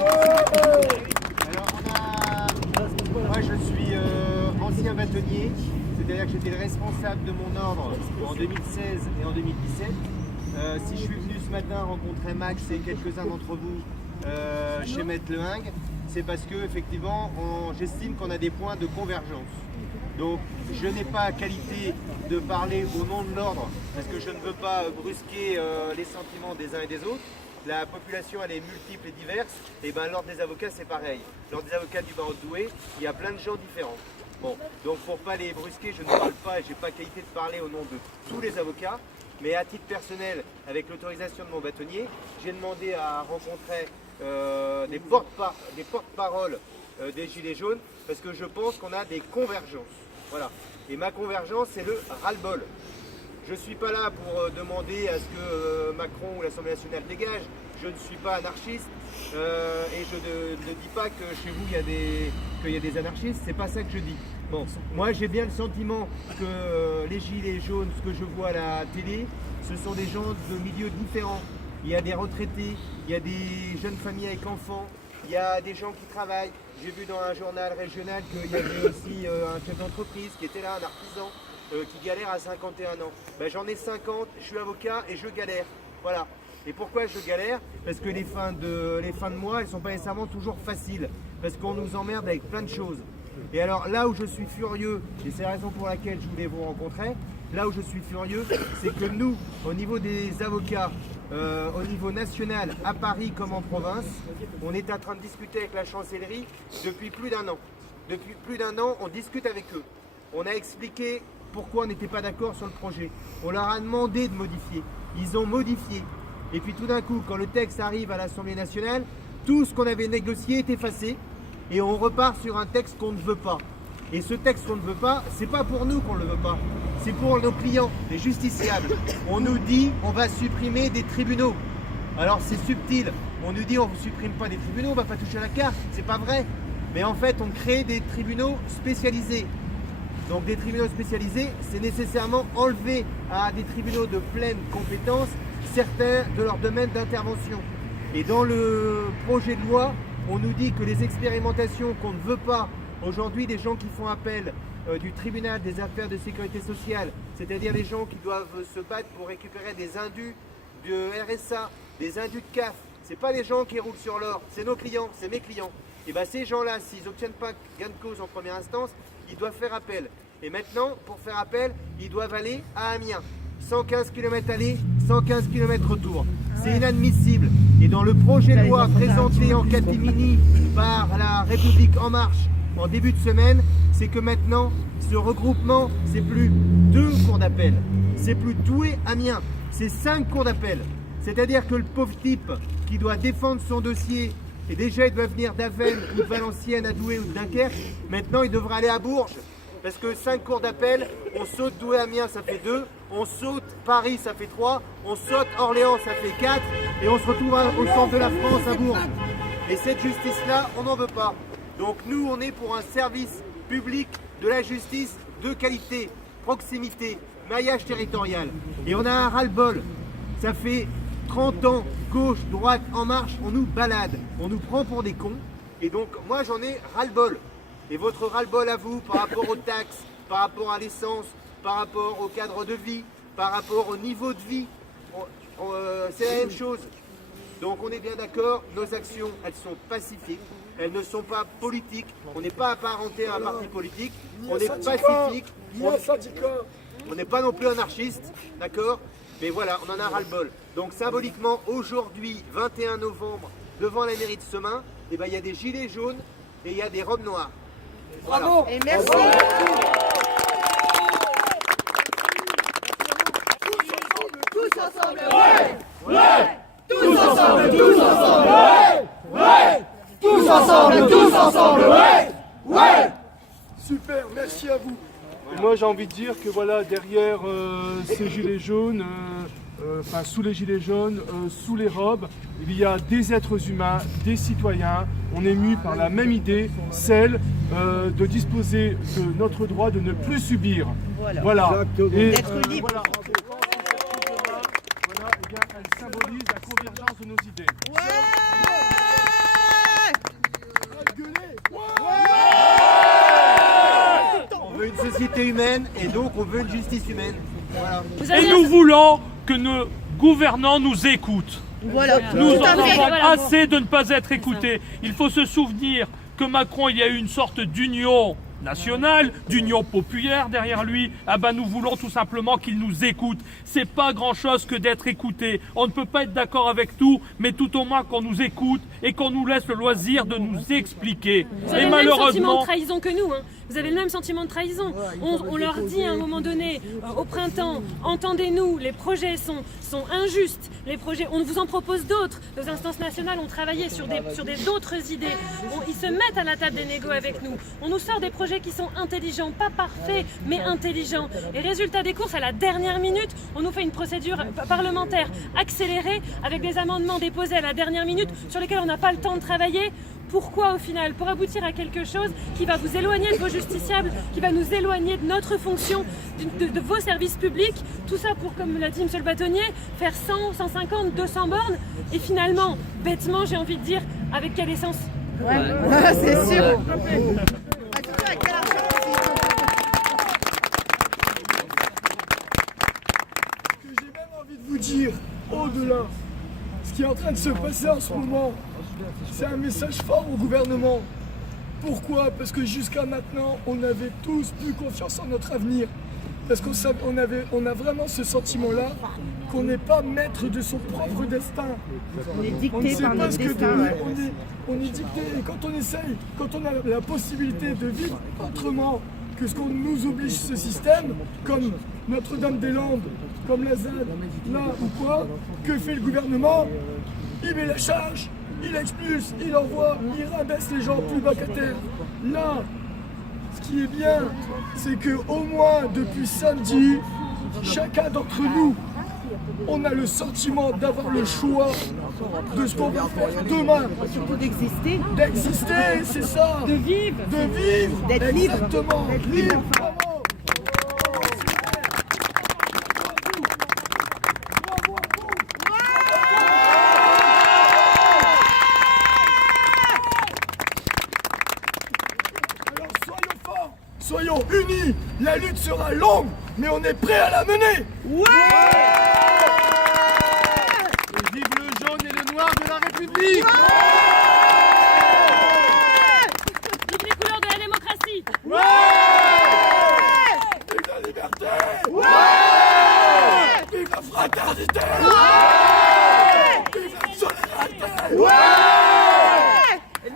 Moi je suis ancien bâtonnier, c'est-à-dire que j'étais le responsable de mon ordre en 2016 et en 2017. Si je suis venu ce matin rencontrer Max et quelques-uns d'entre vous chez Maître Lehing, c'est parce que effectivement j'estime qu'on a des points de convergence. Donc je n'ai pas qualité de parler au nom de l'ordre parce que je ne veux pas brusquer les sentiments des uns et des autres. La population elle est multiple et diverse, et ben l'ordre des avocats c'est pareil. L'ordre des avocats du barreau de Douai, il y a plein de gens différents. Bon, donc pour pas les brusquer, je ne parle pas et j'ai pas qualité de parler au nom de tous les avocats, mais à titre personnel, avec l'autorisation de mon bâtonnier, j'ai demandé à rencontrer des porte-paroles des Gilets jaunes parce que je pense qu'on a des convergences. Voilà. Et ma convergence, c'est le ras-le-bol. Je ne suis pas là pour demander à ce que Macron ou l'Assemblée nationale dégage. Je ne suis pas anarchiste et je ne dis pas que chez vous qu'il y a des anarchistes. C'est pas ça que je dis. Bon, moi j'ai bien le sentiment que les gilets jaunes, ce que je vois à la télé, ce sont des gens de milieux différents. Il y a des retraités, il y a des jeunes familles avec enfants, il y a des gens qui travaillent. J'ai vu dans un journal régional qu'il y avait aussi un chef d'entreprise qui était là, un artisan. Qui galère à 51 ans. Ben, j'en ai 50, je suis avocat et je galère. Voilà. Et pourquoi je galère? Parce que les fins de mois, elles ne sont pas nécessairement toujours faciles. Parce qu'on nous emmerde avec plein de choses. Et alors là où je suis furieux, et c'est la raison pour laquelle je voulais vous rencontrer, là où je suis furieux, c'est que nous, au niveau des avocats, au niveau national, à Paris comme en province, on est en train de discuter avec la chancellerie depuis plus d'un an. Depuis plus d'un an, on discute avec eux. On a expliqué pourquoi on n'était pas d'accord sur le projet. On leur a demandé de modifier. Ils ont modifié. Et puis tout d'un coup, quand le texte arrive à l'Assemblée nationale, tout ce qu'on avait négocié est effacé et on repart sur un texte qu'on ne veut pas. Et ce texte qu'on ne veut pas, c'est pas pour nous qu'on ne le veut pas. C'est pour nos clients, les justiciables. On nous dit on va supprimer des tribunaux. Alors c'est subtil. On nous dit on ne supprime pas des tribunaux, on ne va pas toucher à la carte. C'est pas vrai. Mais en fait, on crée des tribunaux spécialisés. Donc des tribunaux spécialisés, c'est nécessairement enlever à des tribunaux de pleine compétence certains de leurs domaines d'intervention. Et dans le projet de loi, on nous dit que les expérimentations qu'on ne veut pas, aujourd'hui les gens qui font appel du tribunal des affaires de sécurité sociale, c'est-à-dire les gens qui doivent se battre pour récupérer des indus de RSA, des indus de CAF, c'est pas les gens qui roulent sur l'or, c'est nos clients, c'est mes clients. Et bien ces gens-là, s'ils n'obtiennent pas gain de cause en première instance, ils doivent faire appel. Et maintenant, pour faire appel, ils doivent aller à Amiens. 115 km aller, 115 km retour. C'est inadmissible. Et dans le projet de loi présenté en catimini par la République En Marche en début de semaine, c'est que maintenant, ce regroupement, c'est plus 2 cours d'appel. C'est plus Douai-Amiens. C'est 5 cours d'appel. C'est-à-dire que le pauvre type qui doit défendre son dossier, et déjà il doit venir d'Avesnes ou de Valenciennes à Douai ou de Dunkerque, maintenant il devra aller à Bourges. Parce que 5 cours d'appel, on saute Douai-Amiens, ça fait 2, on saute Paris, ça fait 3, on saute Orléans, ça fait 4, et on se retrouve au centre de la France, à Bourges. Et cette justice-là, on n'en veut pas. Donc nous, on est pour un service public de la justice de qualité, proximité, maillage territorial. Et on a un ras-le-bol. Ça fait 30 ans, gauche, droite, En Marche, on nous balade, on nous prend pour des cons. Et donc moi, j'en ai ras-le-bol. Et votre ras-le-bol à vous par rapport aux taxes, par rapport à l'essence, par rapport au cadre de vie, par rapport au niveau de vie, c'est la même chose. Donc on est bien d'accord, nos actions, elles sont pacifiques, elles ne sont pas politiques, on n'est pas apparenté à un parti politique, on est pacifique, on n'est pas non plus anarchiste, d'accord? Mais voilà, on en a ras-le-bol. Donc symboliquement, aujourd'hui, 21 novembre, devant la mairie de Semin, eh ben, il y a des gilets jaunes et il y a des robes noires. Voilà. Bravo et merci. Tous ensemble, ouais, ouais. Tous ensemble, ouais, ouais. Tous ensemble, ouais, ouais. Super, merci à vous. Et moi j'ai envie de dire que voilà, derrière ces gilets jaunes, enfin sous les gilets jaunes, sous les robes, il y a des êtres humains, des citoyens. On est mus par la même idée, celle de disposer de notre droit de ne plus subir. Voilà. Et D'être libre. voilà, eh bien, elle symbolise la convergence de nos idées. Ouais. société humaine et donc on veut une justice humaine. Voilà. Et nous voulons que nos gouvernants nous écoutent. Voilà. Nous Tout en à fait. avons Voilà. assez de ne pas être écoutés. Il faut se souvenir que Macron, il y a eu une sorte d'union nationale, d'union populaire derrière lui. Ah ben nous voulons tout simplement qu'il nous écoute. C'est pas grand chose que d'être écouté. On ne peut pas être d'accord avec tout, mais tout au moins qu'on nous écoute et qu'on nous laisse le loisir de nous expliquer. Vous avez Et le même sentiment malheureusement, de trahison que nous, hein. Vous avez le même sentiment de trahison. On leur dit à un moment donné, au printemps, entendez-nous, les projets sont injustes. Les projets, on vous en propose d'autres. Nos instances nationales ont travaillé sur d'autres idées. Ils se mettent à la table des négos avec nous. On nous sort des projets qui sont intelligents, pas parfaits, mais intelligents. Et résultat des courses, à la dernière minute, on nous fait une procédure parlementaire accélérée avec des amendements déposés à la dernière minute sur lesquels on n'a pas le temps de travailler. Pourquoi au final? Pour aboutir à quelque chose qui va vous éloigner de vos justiciables, qui va nous éloigner de notre fonction, de vos services publics. Tout ça pour, comme l'a dit M. le bâtonnier, faire 100, 150, 200 bornes. Et finalement, bêtement, j'ai envie de dire, avec quelle essence? C'est sûr. Que j'ai même envie de vous dire, au-delà, ce qui est en train de se passer en ce moment, c'est un message fort au gouvernement. Pourquoi? Parce que jusqu'à maintenant, on avait tous plus confiance en notre avenir. Parce qu'on a vraiment ce sentiment-là qu'on n'est pas maître de son propre destin. On est On ne dicté sait par pas notre ce que destin. on est dicté. Et quand on essaye, quand on a la possibilité de vivre autrement que ce qu'on nous oblige ce système, comme Notre-Dame-des-Landes, comme la ZAD, là ou quoi, que fait le gouvernement? Il met la charge, il expulse, il envoie, il rabaisse les gens plus bas qu'à terre. Là, ce qui est bien, c'est que au moins depuis samedi, chacun d'entre nous, on a le sentiment d'avoir le choix de ce qu'on va faire demain. Surtout d'exister. D'exister, c'est ça. De vivre. De vivre. D'être libre. Exactement. D'être libre. Libre. Bravo. Alors soyons forts, soyons unis. La lutte sera longue, mais on est prêt à la mener. Et vive le jaune et le noir de la République. Vive les couleurs de la démocratie! Vive la liberté. Vive la fraternité. Vive la solidarité.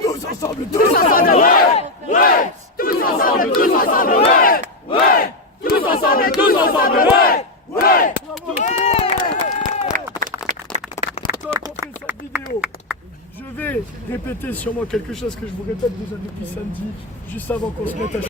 Tous ensemble, tous ensemble. Tous ensemble, tous ensemble. Tous ensemble, tous ensemble. Quand on fait cette vidéo, je vais répéter sûrement quelque chose que je vous répète déjà depuis samedi, juste avant qu'on se mette à